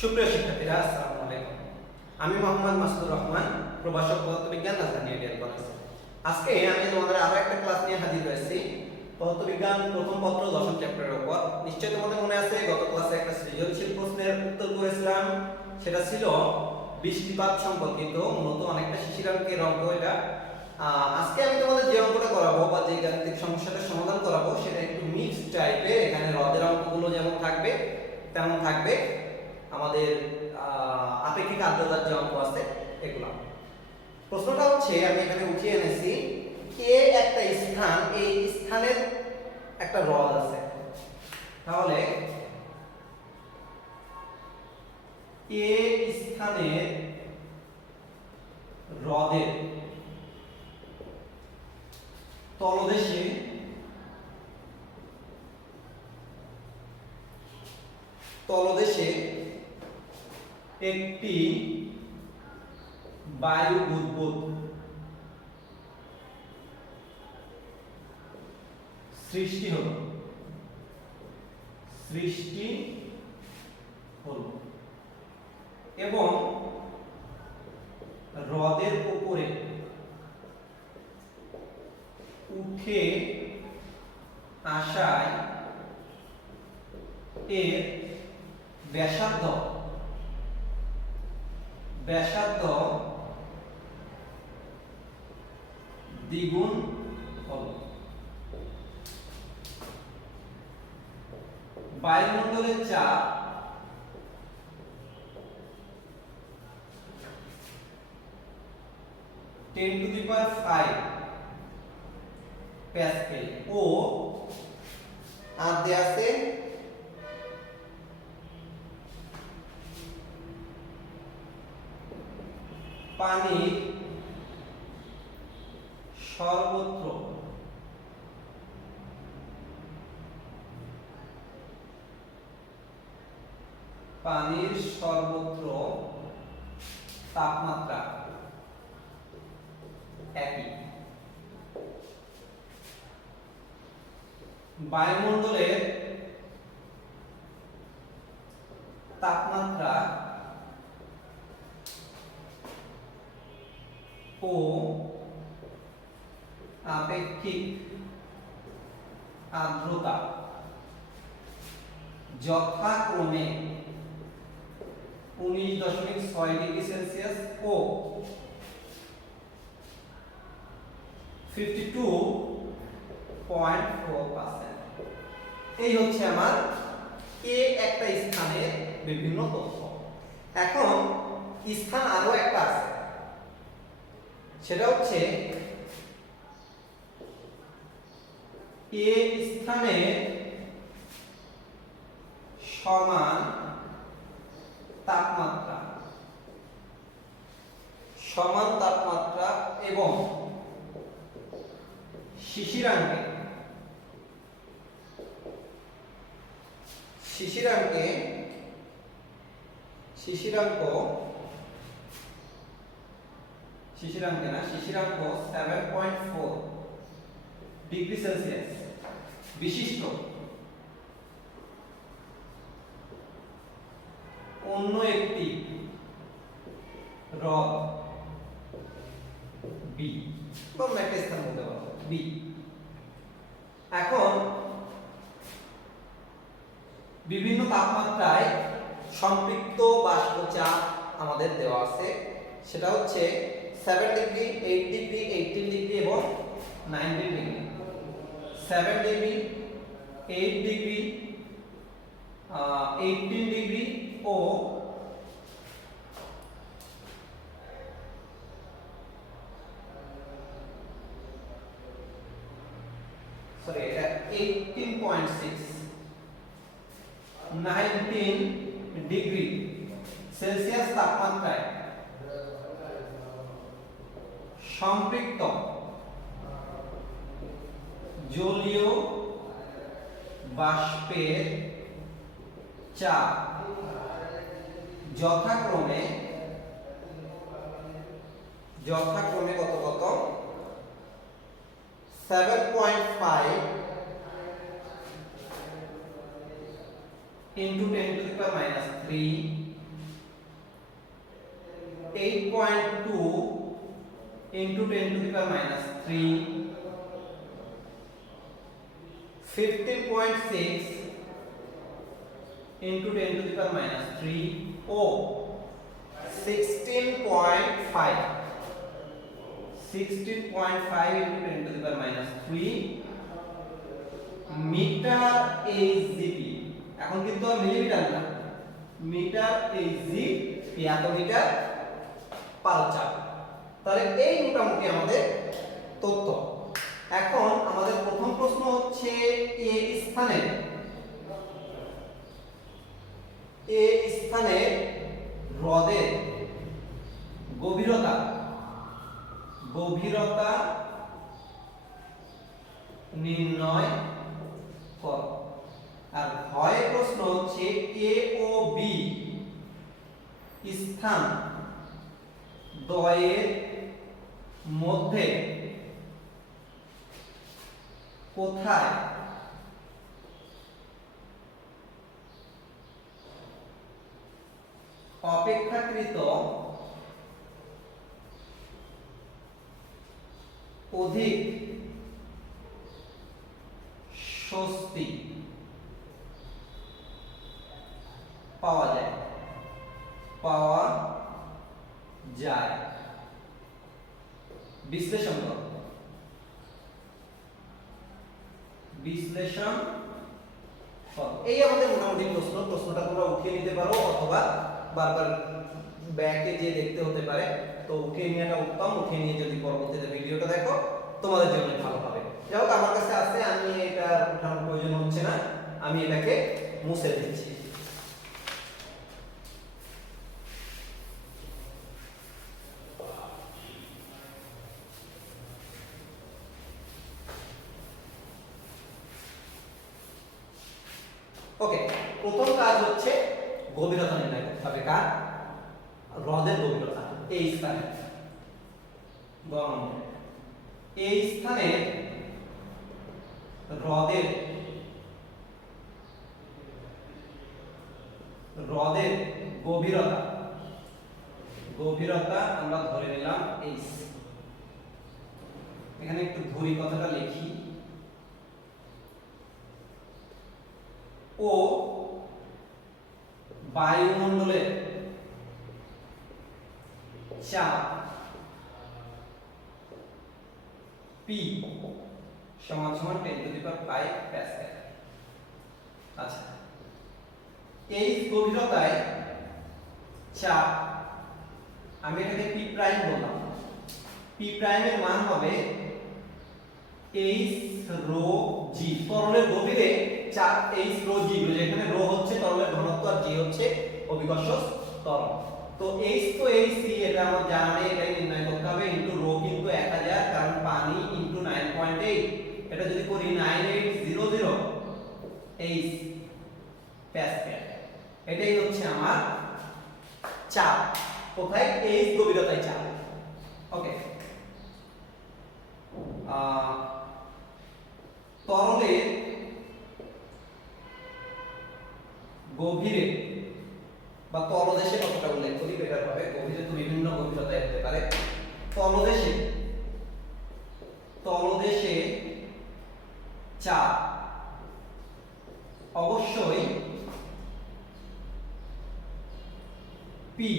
সুপ্রিয় শিক্ষার্থীরা, আসসালামু আলাইকুম। আমি মোহাম্মদ মাসুদুর রহমান, প্রভাষক পদার্থবিজ্ঞান, রাজধানী আইডিয়াল কলেজ। আজকে আমি তোমাদের আরো একটা ক্লাস নিয়ে হাজির হয়েছি, পদার্থবিজ্ঞান প্রথম পত্র 10ম চ্যাপ্টারের উপর। নিশ্চয়ই তোমাদের মনে আছে গত ক্লাসে একটা সৃজনশীল প্রশ্নের উত্তর করেছিলাম। সেটা ছিল বৃষ্টিপাত সম্পর্কিত, মূলত অনেকটা শিশিরাঙ্কের অঙ্ক এটা। আজকে আমি তোমাদের যে অঙ্কটা করাবো বা যে গাণিতিক সমস্যাটা সমাধান করাবো সেটা একটু মিক্সড টাইপের। এখানে হ্রদের অঙ্কগুলো যেমন থাকবে তেমন থাকবে আমাদের আপেক্ষিক আর্দ্রতার যে অঙ্ক আছে এগুলো। প্রশ্নটা হচ্ছে, আমি এখানে উঠিয়ে এনেছি কে একটা স্থান, এই স্থানের একটা হ্রদ আছে। তাহলে এ স্থানের হ্রদের তলদেশে একটি বায়ু বুদবুদ সৃষ্টি হলো এবং হ্রদের উপরে উঠে আসায় এর ব্যাসার্ধ দ্বিগুণ হলো। বায়ুমণ্ডলের চাপ 10⁵ প্যাসকেল ও আর দেয়া আছে পানির সর্বত্র তাপমাত্রা একই। বায়ুমণ্ডলের তাপমাত্রা ও আপেক্ষিক আর্দ্রতা যথাক্রমে 19.6 ডিগ্রি সেলসিয়াস ও 52.4%। এই হচ্ছে আমার কে একটা স্থানের বিভিন্ন তথ্য। এখন স্থান আরো একটা আছে, সেটা হচ্ছে এ স্থানের সমান তাপমাত্রা এবং শিশিরাঙ্ক 7.4 ডিগ্রি সেলসিয়াস বিশিষ্ট অন্য একটি হ্রদ বি, বা একটা স্থান বলতে পারো বি। এখন বিভিন্ন তাপমাত্রায় সম্পৃক্ত বাষ্প চাপ আমাদের দেওয়া আছে, সেটা হচ্ছে 7 ডিগ্রি, 8 ডিগ্রি, 18 ডিগ্রি এবং 19 ডিগ্রি। 7 ডিগ্রি, 8 ডিগ্রি, 18 ডিগ্রি ও 18.6 19 ডিগ্রি সেলসিয়াস তাপমাত্রায় সম্পৃক্ত জলীয় বাষ্পের চাপ যথাক্রমে কত 7.5 into 10⁻³ 8.2 into 10 to the power minus 3, 15.6 into 10 to the power minus 3 ও 16.5 into 10 to the power minus 3 metre HGP. এখন কিন্তু আর মিলিমিটার না, মিটার এইচজি এত মিটার পার চাপ। তাহলে এই মোটামুটি আমাদের তথ্য। এখন আমাদের প্রথম প্রশ্ন হচ্ছে এ স্থানে হ্রদের গভীরতা নির্ণয় কর। আর হয় প্রশ্ন হচ্ছে এ ও বি স্থান দ্বয়ের মধ্যে কোথায় অপেক্ষাকৃত অধিক স্বস্তি পাওয়া যায়। বিশ্লেষণ করো। এই আমাদের মোটামুটি প্রশ্নটা তোমরা উঠিয়ে নিতে পারো অথবা বারবার ব্যাকে যে দেখতে হতে পারে। তো উঠিয়ে নেওয়াটা উত্তম, উঠিয়ে নিয়ে যদি পরবর্তীতে ভিডিওটা দেখো তোমাদের জন্য ভালো হবে। যাই হোক, আমার কাছে আছে, আমি এটা উঠানোর প্রয়োজন হচ্ছে না, আমি এটাকে মুছে দিচ্ছি। ওকে, প্রথম কাজ হচ্ছে গভীরতা নির্ণয় করতে হবে। কার? হ্রদের গভীরতা। এই স্থানে হ্রদের গভীরতা আমরা ধরে নিলাম এইচ। এখানে একটু ধরি কথাটা লিখি। ও বায়ুমণ্ডলের চাপ পি সমান 10 to the power 5 প্যাসকেল। আচ্ছা, এই গভীরতায় চাপ, আমি এটাকে পি প্রাইম বললাম। পি প্রাইমের মান হবে এইচ রো জি। তরলের গভীরে চাপ এইচ রো জি, যেখানে রো হচ্ছে তরলের ঘনত্ব আর জি হচ্ছে অভিকর্ষ ত্বরণ। তো এইচ তো এইচ সি, এটা আমার জানা নেই, এটাই নির্ণয় করতে হবে। ইনটু রো কিন্তু 1000, কারণ পানি ইনটু 9.8, এটা যদি করি 9800 এইচ প্যাসকেল। এটাই হচ্ছে আমার চাপ। কোথায়? এইচ গভীরতায় চাপ। ওকে, তরলের গভীরে বা তলদেশে কতটা উল্লেখ করি বেটার হবে। গভীরে তো বিভিন্ন গভীরতায় হতে পারে। তলদেশে চাপ অবশ্যই পি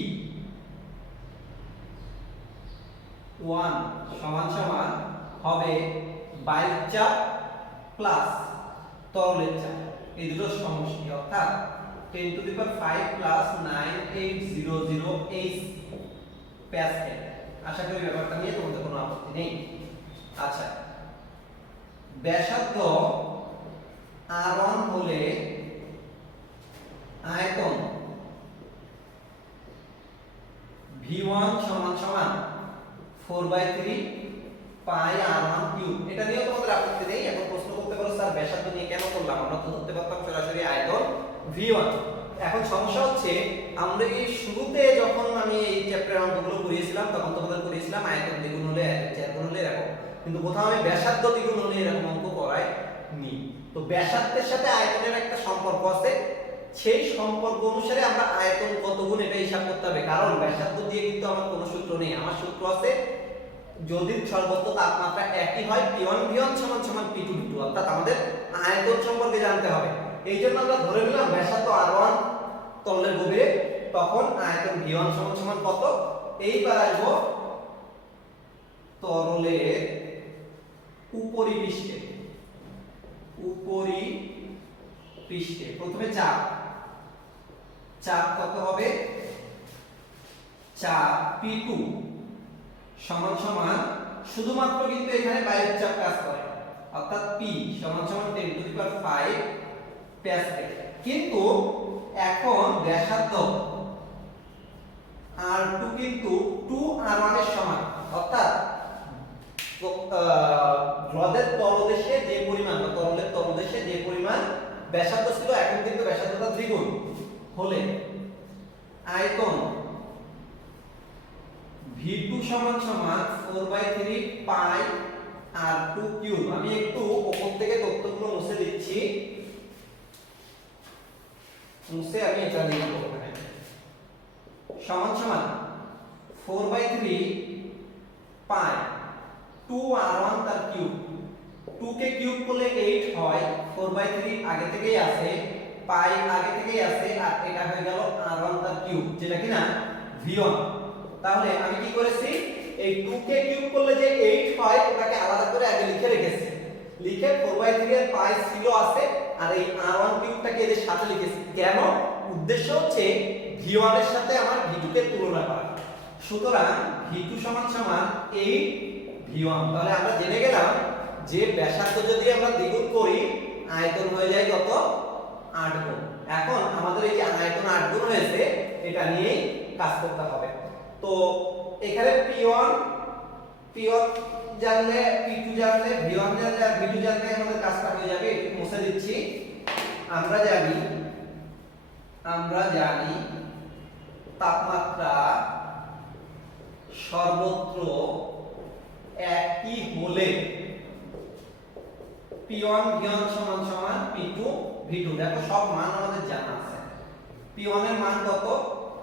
1 সমান সমান হবে বায়ুর চাপ প্লাস তরলের চাপ, এই দুটো সমষ্টি, অর্থাৎ 10 to the power 5 plus 9800 H Pascal. আশা করি ব্যাপারটা নিয়ে তোমাদের কোনো আপত্তি নেই। আচ্ছা, ব্যাসার্ধ R1 হলে আয়তন V1 সমান সমান 4/3 পাই R1 কিউব। এটা নিয়ে তোমাদের আপত্তি নেই। এখন প্রশ্ন করতে পারো স্যার ব্যাসার্ধ নিয়ে কেন করলাম, আমরা তো ধরতে পারতাম সরাসরি আয়তন V1। এখন সমস্যা হচ্ছে, আমরা এই শুরুতে যখন আমি এই চ্যাপ্টারের অঙ্কগুলো করিয়েছিলাম তখন তোমাদের করিয়েছিলাম আয়তন দ্বিগুণ হলে আয়তন চারগুণ হলে এরকম, কিন্তু কোথাও আমি ব্যাসার্ধ দ্বিগুণ হলে এরকম অঙ্ক করাই নি। তো ব্যাসার্ধের সাথে আয়তনের একটা সম্পর্ক আছে, সেই সম্পর্ক অনুসারে আমরা আয়তন কত গুণ এটা হিসাব করতে হবে, কারণ ব্যাসার্ধ দিয়ে কিন্তু আমার কোনো সূত্র নেই। আমার সূত্র আছে যদি সর্বোচ্চ তাপমাত্রা একই হয় P1 V1 সমান সমান P2 V2, অর্থাৎ আমাদের আয়তন সম্পর্কে জানতে হবে। এই জন্য আমরা ধরে নিলাম ব্যাসার্ধ R1 তরলের গভীরে, তখন আয়তন V1 সমান সমান কত। এইবার আসবো তরলের উপরিপৃষ্ঠে। উপরিপৃষ্ঠে প্রথমে চাপ কত হবে, চাপ P2 সমান সমান, শুধুমাত্র কিন্তু এখানে বাইরের চাপ কাজ করে, অর্থাৎ P সমান সমান 10⁵ প্যাসকেল। কিন্তু এখন ব্যাসার্ধ R2 কিন্তু 2R1 এর সমান, অর্থাৎ হ্রদের তলদেশে যে পরিমাণ বা তরলের তলদেশে যে পরিমাণ ব্যাসার্ধ ছিল, এখন কিন্তু ব্যাসার্ধটা দ্বিগুণ হলে আয়তন V2 সমান সমান 4/3 পাই R2 কিউব। আমি একটু উপর থেকে তথ্যগুলো মুছে দিচ্ছি, মুছে আমি এটা লিখব এখানে, সমান সমান 4/3 পাই 2R1 তার কিউব। 2 কে কিউব করলে 8 হয়, 4/3 আগে থেকেই আছে, পাই আগে থেকেই আছে, আর এটা হয়ে গেল R1 তার কিউব, যেটা কিনা V1। তাহলে আমি কি করেছি, এই 2 কে কিউব করলে যে 8 হয় ওটাকে আলাদা করে আগে লিখে রেখেছি, লিখে 4/3 এর পাই ছিল আছে, আর এই R1 কিউবটাকে এর সাথে লিখেছি। কেন? উদ্দেশ্য হচ্ছে V1 এর সাথে আমার V2 কে তুলনা করা। সুতরাং V2 সমান সমান 8 V1। তাহলে আমরা জেনে গেলাম যে ব্যাসার্ধ যদি আমরা দ্বিগুণ করি আয়তন হয়ে যায় কত, 8 গুণ। এখন আমাদের এই যে আয়তন 8 গুণ হয়েছে, এটা নিয়েই কাজ করতে হবে। তো এখানে P1 জানলে, P2 জানলে, V1 জানলে আর V2 জানলে আমাদের কাজটা হয়ে যাবে। একটু মুছে দিচ্ছি। আমরা জানি তাপমাত্রা সর্বত্র একই হলে P1 V1 সমান সমান P2 V2। দেখো সব মান আমাদের জানা আছে। P1 এর মান কত,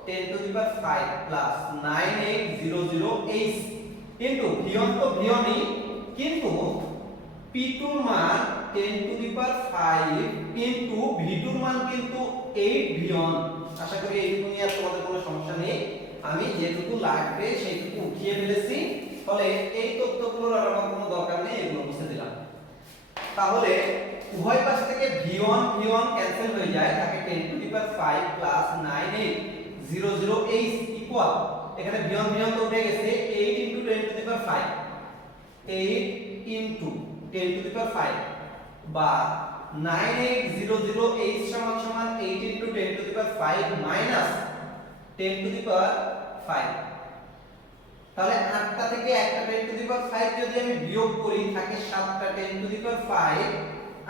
10⁵ প্লাস 9800H ইনটু V1 তো V1ই, কিন্তু P2 এর মান 10⁵ ইনটু V2 এর মান কিন্তু 8 V1। আশা করি এইটুকু নিয়ে তোমাদের কোনো সমস্যা নেই। আমি যেটুকু লাগবে সেইটুকু উঠিয়ে ফেলেছি, ফলে এই তথ্যগুলোর আর আমার কোনো দরকার নেই, এগুলো মুছে দিলাম। তাহলে উভয় পাশ থেকে V1 ক্যান্সেল হয়ে যায়, তাকে 10⁵ প্লাস 9800H ইকুয়াল, এখানে V1 তো উঠে গেছে, 8 * 10⁵, 8 * 10⁵, বা 9800H সমান সমান 8 * 10⁵ মাইনাস 10⁵। তাহলে 8টা থেকে একটা 10⁵ যদি আমি বিয়োগ করি, থাকে 7টা 10⁵,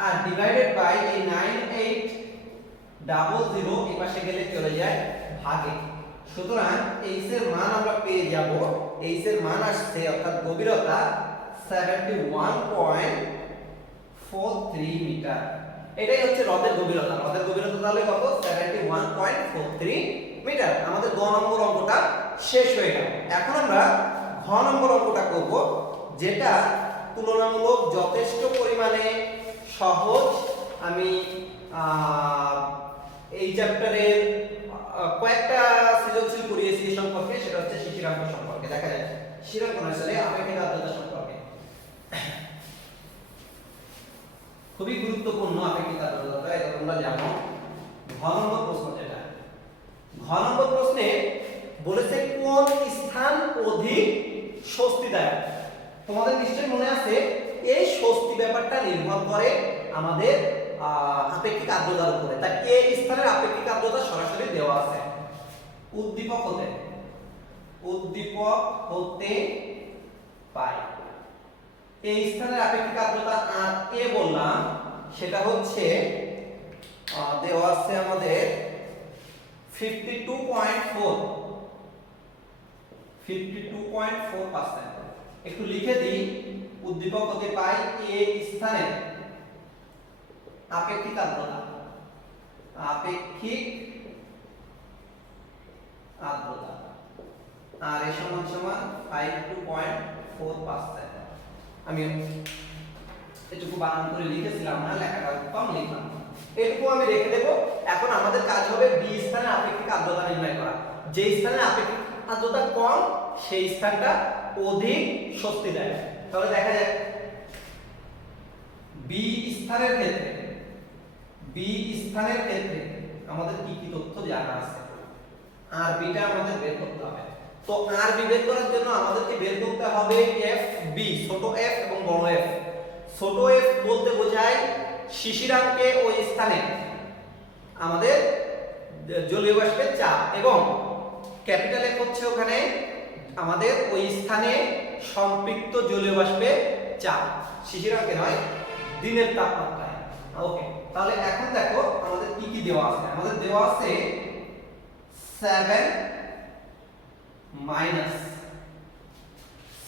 আর ডিভাইডেড বাই এই 9800 এই পাশে গেলে চলে যায় ভাগে। সুতরাং h এর মান আমরা পেয়ে যাব, h এর মান আসছে, অর্থাৎ গভীরতা 71.43 মিটার। এটাই হচ্ছে হ্রদের গভীরতা। হ্রদের গভীরতা তাহলে কত, 71.43 মিটার। আমাদের গ নম্বর অঙ্কটা শেষ হয়ে গেল। এখন আমরা ঘ নম্বর অঙ্কটা করব, যেটা তুলনামূলক যথেষ্ট পরিমাণে সহজ। আমি এই চ্যাপ্টারের কয়েকটা সৃজনশীল করিয়েছি সম্পর্কে, সেটা হচ্ছে শিশিরাঙ্ক সম্পর্কে। দেখা যায় শিশিরাঙ্ক আসলে আপেক্ষিক আর্দ্রতা সম্পর্কে খুবই গুরুত্বপূর্ণ। আপেক্ষিক আর্দ্রতা এটা তোমরা জানো। ঘ নম্বর প্রশ্ন, যেটা ঘ নম্বর প্রশ্নে বলেছে কোন স্থান অধিক স্বস্তিদায়ক। তোমাদের নিশ্চয়ই মনে আছে এই স্বস্তি ব্যাপারটা নির্ভর করে আমাদের আপেক্ষিক আর্দ্রতার উপরে। তাই এই স্থানের আপেক্ষিক আর্দ্রতা সরাসরি দেওয়া আছে। উদ্দীপক হতে পাই, এই স্থানের আপেক্ষিক আর্দ্রতা আর এ বললাম, সেটা হচ্ছে দেওয়া আছে আমাদের 52.4%। একটু লিখে দিই, উদ্দীপক হতে পাই এ স্থানের আপেক্ষিক আর্দ্রতা। আপেক্ষিক আর্দ্রতা, আর এ সমান সমান 52.4%। আমি এটুকু বানান করে লিখেছিলাম না, লেখাটা কম লিখলাম, এটুকু আমি রেখে দেব। এখন আমাদের কাজ হবে বি স্থানে আপেক্ষিক আর্দ্রতা নির্ণয় করা। যে স্থানে আপেক্ষিক আর্দ্রতা কম সেই স্থানটা অধিক স্বস্তি দেয়। তাহলে দেখা যায় বি স্থানের ক্ষেত্রে আমাদের কি কি তথ্য জানা আছে, আর বিটা আমাদের বের করতে হবে। তো আর বি বের করার জন্য আমাদেরকে বের করতে হবে এফ বি, ছোট এফ এবং বড় এফ। ছোট এফ বলতে বোঝায় শিশিরাঙ্কে ওই স্থানে আমাদের জলীয় বাষ্পের চাপ, এবং ক্যাপিটাল এফ হচ্ছে ওখানে আমাদের ওই স্থানে সম্পৃক্ত জলীয় বাষ্পের চাপ, শিশিরাঙ্কে নয়, দিনের তাপমাত্রায়। ওকে, তাহলে এখন দেখো আমাদের কি কি দেওয়া আছে। আমাদের দেওয়া আছে 7 মাইনাস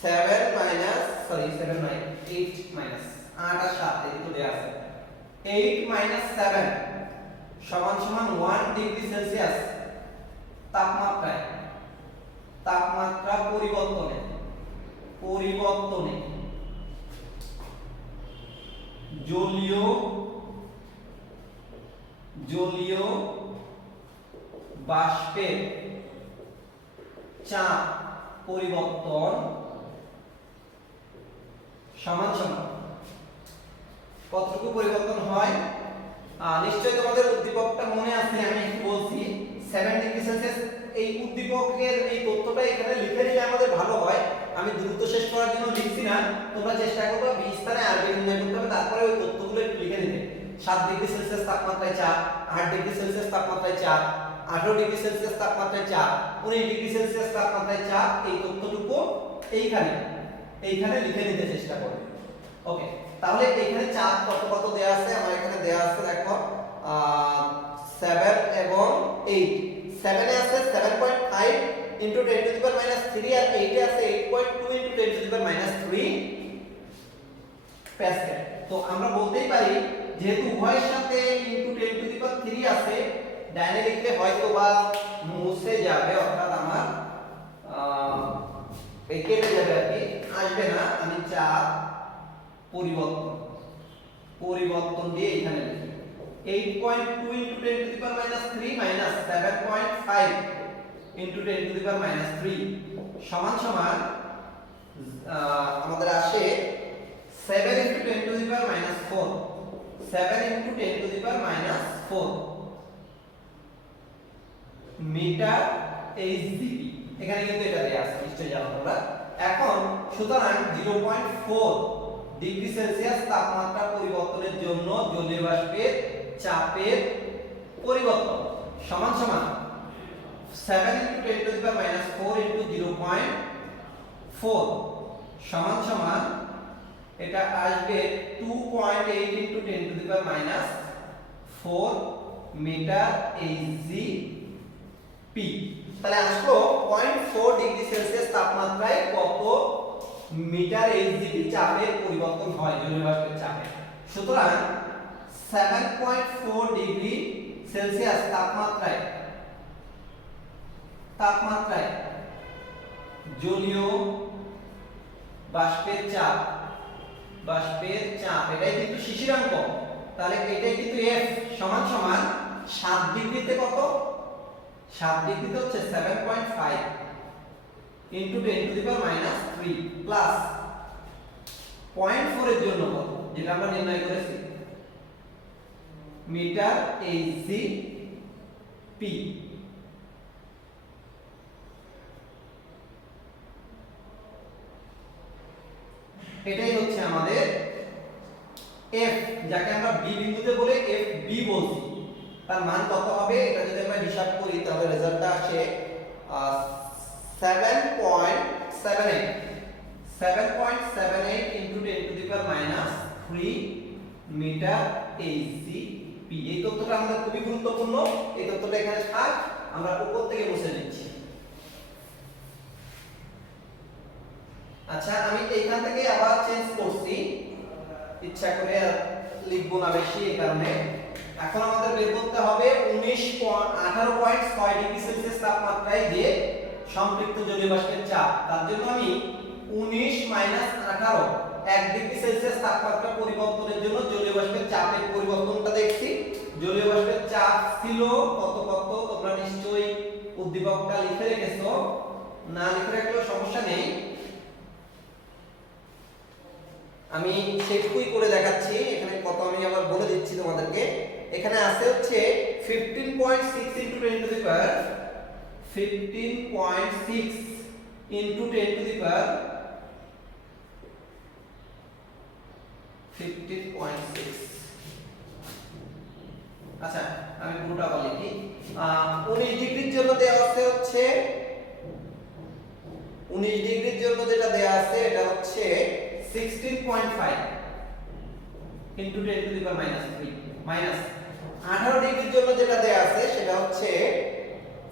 8 মাইনাস 8 আর 7 এই দুটো দেওয়া আছে। 8 মাইনাস 7 সমান সমান 1 ডিগ্রি সেলসিয়াস তাপমাত্রা পরিবর্তনে জলীয় বাষ্পের চাপ পরিবর্তন সমান সমান কতটুকু পরিবর্তন হয়। নিশ্চয়ই তোমাদের উদ্দীপকটা মনে আছে, আমি একটু বলছি 7 ডিগ্রি সেলসিয়াস। এই উদ্দীপকের এই তথ্যটা এখানে লিখে দিলে আমাদের ভালো হয়। আমি দ্রুত শেষ করার জন্য লিখছি না, তোমরা চেষ্টা করবে বি স্থানে আর বি নির্ণয় করতে হবে, তারপরে ওই তথ্যগুলো একটু লিখে দিবে। 7 ডিগ্রি সেলসিয়াস তাপমাত্রায় চাপ, 8 ডিগ্রি সেলসিয়াস তাপমাত্রায় চাপ, 18 ডিগ্রি সেলসিয়াস তাপমাত্রায় চাপ, 19 ডিগ্রি সেলসিয়াস তাপমাত্রায় চাপ, এই তথ্যটুকু এইখানে লিখে নিতে চেষ্টা করবে। ওকে, তাহলে এখানে চাপ কত কত দেয়া আছে, আমার এখানে দেয়া আছে দেখো 7 এবং 8। 7 এ আছে 7.5 into 10 to the power minus 3, আর 8 এ আছে 8.2 into 10 to the power minus 3 Pascal. তো আমরা বলতেই পারি যেহেতু উভয়ের সাথে into 10 to the power 3 আছে, ডাইনে লিখলে হয়তো বা মুছে যাবে, অর্থাৎ আমার কেটে যাবে আর কি, আসবে না। আমি চাপ পরিবর্তন দিয়ে এখানে লিখি 8.2 into 10 to the power minus 3 minus 7.5 into 10 to the power minus 3 সমান সমান আমাদের আসে 7 into 10 to the power minus 4, 7 into 10 to the power minus 4 metre HGP. এখানে কিন্তু এটা দেয়া আছে, নিশ্চয়ই জানো তোমরা। এখন সুতরাং 0.4 ডিগ্রি সেলসিয়াস তাপমাত্রা পরিবর্তনের জন্য জলীয় বাষ্পের চাপের পরিবর্তন সমান সমান 7 into 10 to the power minus 4 into 0.4 সমান সমান এটা আসবে 2.8 into 10 to the power minus 4 metre HGP. তাহলে আসলো 0.4 ডিগ্রি সেলসিয়াস তাপমাত্রায় কত মিটার এইচজিপি চাপের পরিবর্তন হয় জলীয় বাষ্পের চাপে। সুতরাং 7.4 ডিগ্রি সেলসিয়াস তাপমাত্রায় জলীয় বাষ্পের চাপ এটাই কিন্তু শিশিরাঙ্ক, তাহলে এটাই কিন্তু F সমান সমান 7 ডিগ্রিতে কত, 7 ডিগ্রিতে হচ্ছে 7.5 into 10 to the power minus 3 plus 0.4 এর জন্য কত, যেটা আমরা নির্ণয় করেছি মিটার এইচজিপি। এটাই হচ্ছে আমাদের F, যাকে আমরা B বিন্দুতে বলে FB বলছি। তার মান কত হবে, এটা যদি আমরা হিসাব করি তাহলে রেজাল্টটা আসে 7.78 into 10 to the power minus 3 metre HGP. এই তথ্যটা আমাদের খুবই গুরুত্বপূর্ণ, এই তথ্যটা এখানে থাক, আমরা উপর থেকে মুছে দিচ্ছি। আচ্ছা, আমি এইখান থেকে আবার চেঞ্জ করছি, ইচ্ছা করে লিখবো না বেশি, এই কারণে এখন আমাদের বের করতে হবে 18.6 ডিগ্রি সেলসিয়াস তাপমাত্রায় যে সম্পৃক্ত জলীয় বাষ্পের চাপ। তার জন্য আমি 19 - 18 1 ডিগ্রি সেলসিয়াস তাপমাত্রা পরিবর্তনের জন্য জলীয় বাষ্পের চাপের পরিবর্তনটা দেখছি। জলীয় বাষ্পের চাপ ছিল কত কত, তোমরা নিশ্চয়ই উদ্দীপকটা লিখে রেখেছো, না লিখে রাখলেও সমস্যা নেই, আমি সেটুকুই করে দেখাচ্ছি। এখানে কত আমি আবার বলে দিচ্ছি তোমাদেরকে। এখানে আছে হচ্ছে 15.6 × 10 to the power 15.6 × 10 to the পাওয়ার 15.6। আচ্ছা আমি পুরোটা আবার লিখি। 19 ডিগ্রির জন্য দেওয়া আছে হচ্ছে 19 ডিগ্রির জন্য যেটা দেওয়া আছে এটা হচ্ছে 16.5 × 10 টু দি পাওয়ার -3 মাইনাস 18 ডিগ্রির জন্য যেটা দেয়া আছে সেটা হচ্ছে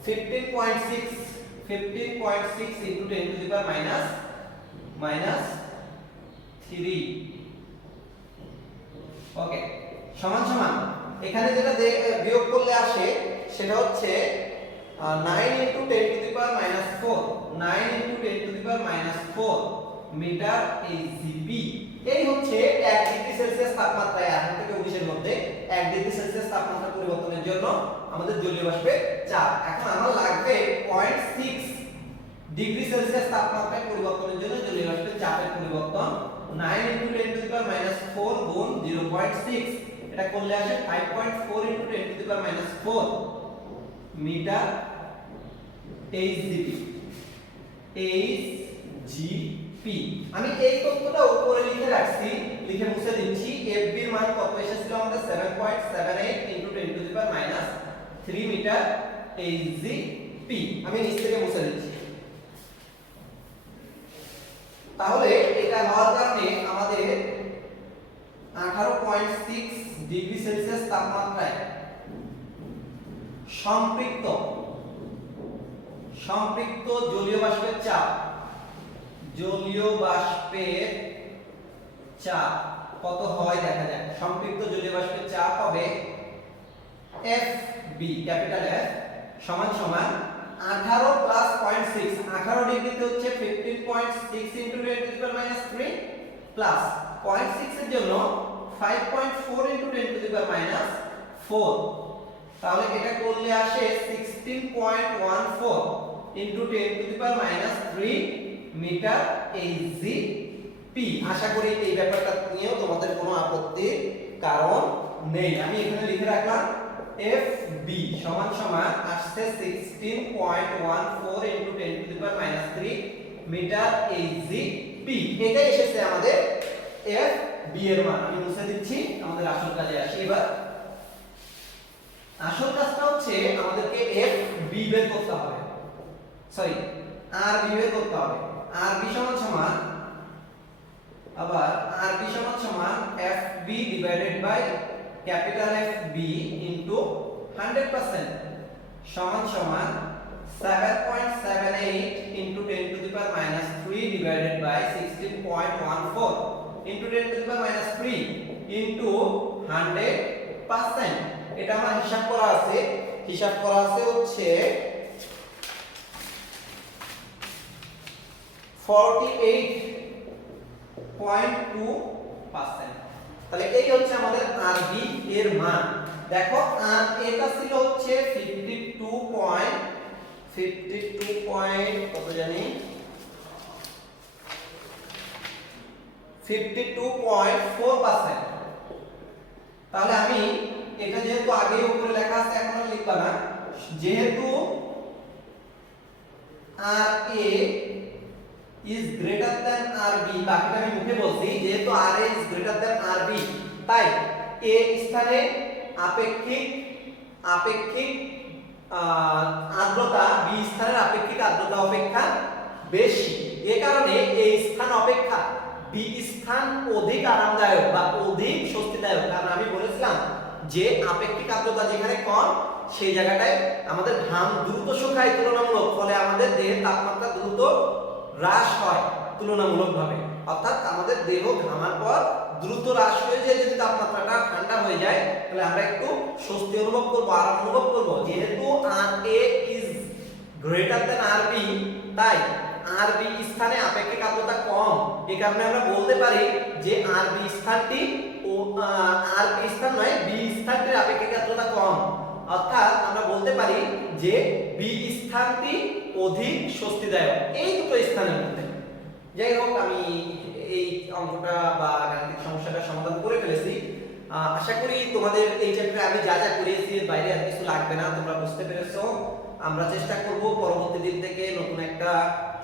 15.6 × 10 টু দি পাওয়ার -3। ওকে, সমান সমান এখানে যেটা বিয়োগ করলে আসে সেটা হচ্ছে 9 × 10 to the power -4 9 × 10 to the power -4 meter HGB. এই হচ্ছে 1 ডিগ্রি সেলসিয়াস তাপমাত্রায় 18 থেকে 19 এর মধ্যে 1 ডিগ্রি সেলসিয়াস তাপমাত্রা পরিবর্তনের জন্য আমাদের জলীয় বাষ্পের চাপ। এখন আমার লাগবে 0.6 ডিগ্রি সেলসিয়াস তাপমাত্রায় পরিবর্তনের জন্য জলীয় বাষ্পের চাপের পরিবর্তন। 9 × 10 টু দি পাওয়ার -4 গুণ 0.6, এটা করলে আসে 5.4 × 10 to the power -4 meter HGB. HGB আমি এই তথ্যটা উপরে লিখে রাখছি, লিখে মুছে দিচ্ছি। FB এর মান কত এসেছিল আমাদের 7.78 × 10 to the power -3 metre HGB. আমি নিচ থেকে মুছে দিচ্ছি। তাহলে এটা হওয়ার কারণে আমাদের 18.6 ডিগ্রি সেলসিয়াস তাপমাত্রায় সম্পৃক্ত জলীয় বাষ্পের চাপ কত হয় দেখা যাক। সম্পৃক্ত জলীয় বাষ্পের চাপ হবে FB ক্যাপিটাল F সমান সমান 18 প্লাস 0.6, 18 ডিগ্রিতে হচ্ছে 15.6 × 10 টু দি পাওয়ার -3 প্লাস 0.6 এর জন্য 5.4 × 10 টু দি পাওয়ার -4। তাহলে এটা করলে আসে 16.14 × 10 to the power -3 metre HGB. আশা করি এই ব্যাপারটা নিয়েও তোমাদের কোনো আপত্তির কারণ নেই। আমি এখানে লিখে রাখলাম FB সমান সমান আসছে 16.14 × 10 to the power -3 metre HGB. এটা এসেছে আমাদের FB এর মান। আমি মুছে দিচ্ছি, আমাদের আসল কাজে আসি এবার। আসল কাজটা হচ্ছে আমাদেরকে FB বের করতে হবে, সরি RB বের করতে হবে। RB সমান সমান আবার RB সমান সমান FB divided by capital FB into 100% সমান সমান 7.78 × 10 to the power -3 divided by 16.14 × 10 to the power -3 into 100%। এটা আমার হিসাব করা আছে হচ্ছে 48.2%। তাহলে এই হচ্ছে আমাদের RB এর মান। দেখো আর এটা ছিল হচ্ছে 52 কত জানি 52.4%। তাহলে আমি এটা যেহেতু আগেই উপরে লেখা আছে এখন আর লিখবা না, যেহেতু RA is greater than RB, বাকিটা আমি মুখে বলছি, যেহেতু RA is greater than RB তাই A স্থানে আপেক্ষিক আর্দ্রতা B স্থানের আপেক্ষিক আর্দ্রতা অপেক্ষা বেশি। এই কারণে A স্থান অপেক্ষা B স্থান অধিক আরামদায়ক বা অধিক স্বস্তিদায়ক। কারণ আমি বলেছিলাম যে আপেক্ষিক আর্দ্রতা যেখানে কম সেই জায়গাটায় আমাদের ঘাম দ্রুত শুকায় তুলনামূলক, ফলে আমাদের দেহের তাপমাত্রা দ্রুত হ্রাস হয় তুলনামূলকভাবে। অর্থাৎ আমাদের দেহ ঘামার পর দ্রুত হ্রাস হয়ে যায়, যদি তাপমাত্রাটা ঠান্ডা হয়ে যায় তাহলে আমরা একটু স্বস্তি অনুভব করব, আরাম অনুভব করব। যেহেতু RA is greater than RB, তাই RB স্থানে আপেক্ষিক আর্দ্রতা কম, এই কারণে আমরা বলতে পারি যে RB স্থানটি ও RB স্থান নয় B স্থানটির আপেক্ষিক আর্দ্রতা কম। অর্থাৎ আমরা বলতে পারি যে B স্থানটি অধিক স্বস্তিদায়ক এই দুটো স্থানের মধ্যে। যাই হোক, আমি এই অঙ্কটা বা গাণিতিক সমস্যাটা সমাধান করে ফেলেছি। আশা করি তোমাদের এই চ্যাপ্টারে আমি যা যা করেছি এর বাইরে আর কিছু লাগবে না, তোমরা বুঝতে পেরেছো। আমরা চেষ্টা করব পরবর্তী দিন থেকে নতুন একটা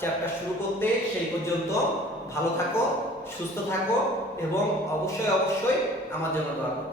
চ্যাপ্টার শুরু করতে। সেই পর্যন্ত ভালো থাকো, সুস্থ থাকো এবং অবশ্যই অবশ্যই আমার জন্য দোয়া করো।